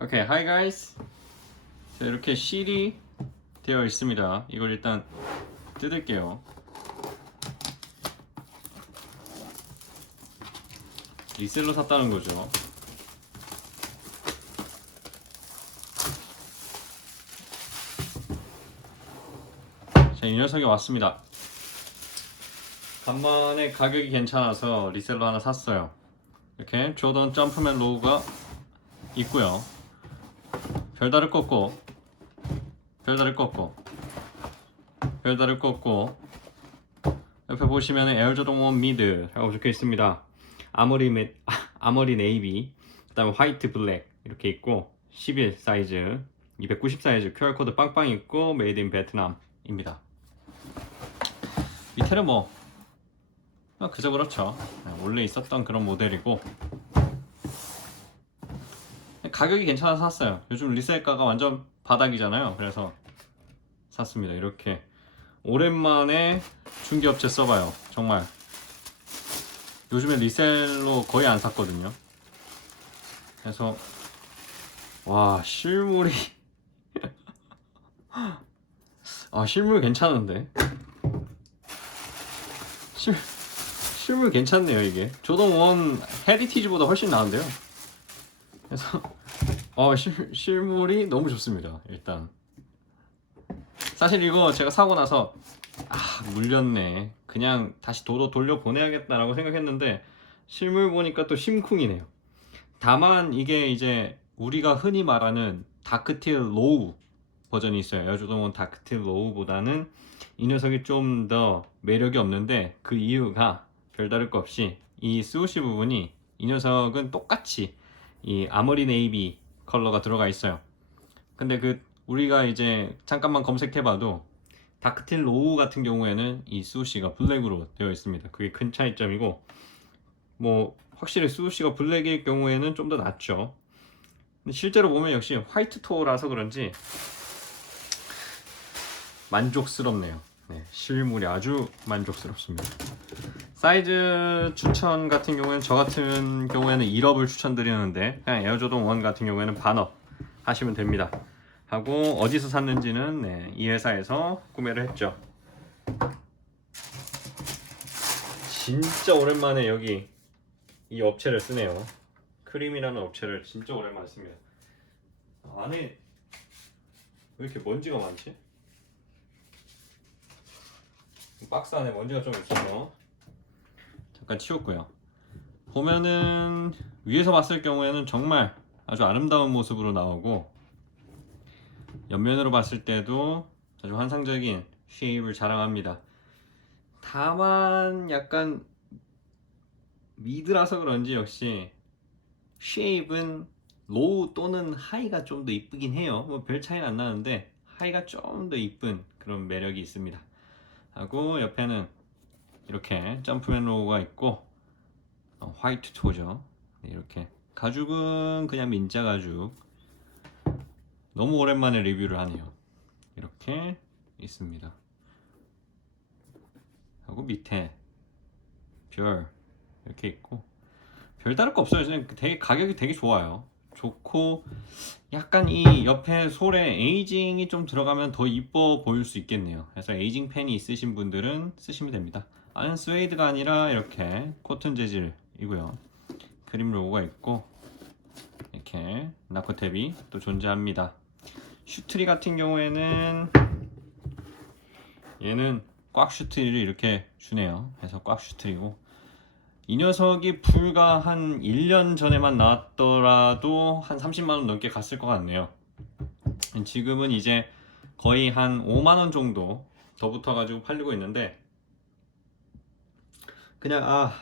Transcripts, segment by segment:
오케이, hi guys. 자, 이렇게 실이 되어 있습니다. 이걸 일단 뜯을게요. 리셀로 샀다는 거죠. 자, 이 녀석이 왔습니다. 간만에 가격이 괜찮아서 리셀로 하나 샀어요. 이렇게 조던 점프맨 로고가 있고요. 별다를 꺾고 별다를 꺾고 별다를 꺾고 옆에 보시면 에어조던 원 미드라고 적혀 있습니다. 아머리 메, 아머리 네이비 그다음에 화이트 블랙 이렇게 있고 11 사이즈 290 사이즈 QR 코드 빵빵 있고 메이드 인 베트남입니다. 밑에는 뭐 아, 그저 그렇죠. 네, 원래 있었던 그런 모델이고 가격이 괜찮아서 샀어요. 요즘 리셀가가 완전 바닥이잖아요. 그래서 샀습니다. 이렇게 오랜만에 중개업체 써봐요. 정말 요즘에 리셀로 거의 안 샀거든요. 그래서 와 실물이 아 실물 괜찮은데 실 실물 괜찮네요 이게 조던 원 헤리티지보다 훨씬 나은데요. 그래서 어 실, 실물이 너무 좋습니다. 일단 사실 이거 제가 사고 나서 아 물렸네. 그냥 다시 도로 돌려 보내야겠다라고 생각했는데 실물 보니까 또 심쿵이네요. 다만 이게 이제 우리가 흔히 말하는 다크틸 로우 버전이 있어요. 에어조동원 다크틸 로우보다는 이 녀석이 좀 더 매력이 없는데 그 이유가 별다를 것 없이 이 스우시 부분이 이 녀석은 똑같이 이 아머리 네이비 컬러가 들어가 있어요. 근데 그 우리가 이제 잠깐만 검색해봐도 다크틸 로우 같은 경우에는 이 수시가 블랙으로 되어 있습니다. 그게 큰 차이점이고 뭐 확실히 수시가 블랙일 경우에는 좀 더 낫죠. 실제로 보면 역시 화이트 토어라서 그런지 만족스럽네요. 네, 실물이 아주 만족스럽습니다. 사이즈 추천 같은 경우에는 저 같은 경우에는 1업을 추천드리는데 그냥 에어조던 1 같은 경우에는 반업 하시면 됩니다. 하고 어디서 샀는지는 네, 이 회사에서 구매를 했죠. 진짜 오랜만에 여기 이 업체를 쓰네요. 크림이라는 업체를 진짜 오랜만에 씁니다. 안에 왜 이렇게 먼지가 많지? 박스 안에 먼지가 좀 있어서 잠깐 치웠고요. 보면은 위에서 봤을 경우에는 정말 아주 아름다운 모습으로 나오고 옆면으로 봤을 때도 아주 환상적인 쉐입을 자랑합니다. 다만 약간 미드라서 그런지 역시 쉐입은 로우 또는 하이가 좀 더 이쁘긴 해요. 뭐 별 차이는 안 나는데 하이가 좀 더 이쁜 그런 매력이 있습니다. 하고 옆에는 이렇게 점프맨 로고가 있고 어, 화이트 토죠. 네, 이렇게 가죽은 그냥 민자 가죽. 너무 오랜만에 리뷰를 하네요. 이렇게 있습니다. 하고 밑에 별 이렇게 있고 별 다를 거 없어요. 되게 가격이 되게 좋아요. 좋고 약간 이 옆에 솔에 에이징이 좀 들어가면 더 이뻐 보일 수 있겠네요. 그래서 에이징 펜이 있으신 분들은 쓰시면 됩니다. 안은 스웨이드가 아니라 이렇게 코튼 재질이고요. 그림 로고가 있고 이렇게 나코탭이 또 존재합니다. 슈트리 같은 경우에는 얘는 꽉 슈트리를 이렇게 주네요. 그래서 꽉 슈트리고 이 녀석이 불과 한 1년 전에만 나왔더라도 한 30만원 넘게 갔을 것 같네요. 지금은 이제 거의 한 5만원 정도 더 붙어가지고 팔리고 있는데, 그냥, 아,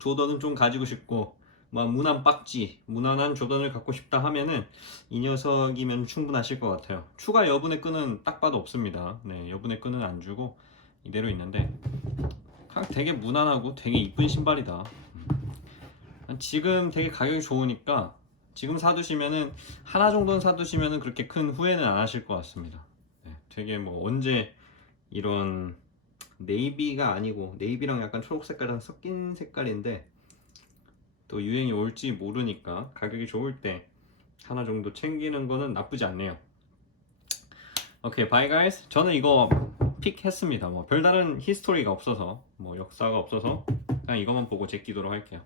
조던은 좀 가지고 싶고, 막 무난 빡지, 무난한 조던을 갖고 싶다 하면은 이 녀석이면 충분하실 것 같아요. 추가 여분의 끈은 딱 봐도 없습니다. 네, 여분의 끈은 안 주고 이대로 있는데 되게 무난하고 되게 이쁜 신발이다. 음. 지금 되게 가격이 좋으니까 지금 사두시면은 하나 정도는 사두시면은 그렇게 큰 후회는 안 하실 것 같습니다. 네, 되게 뭐 언제 이런 네이비가 아니고 네이비랑 약간 초록 색깔이랑 섞인 색깔인데 또 유행이 올지 모르니까 가격이 좋을 때 하나 정도 챙기는 거는 나쁘지 않네요. 오케이, 바이 가이스. 저는 이거 픽했습니다. 뭐 별다른 히스토리가 없어서 뭐 역사가 없어서 그냥 이것만 보고 제끼도록 할게요.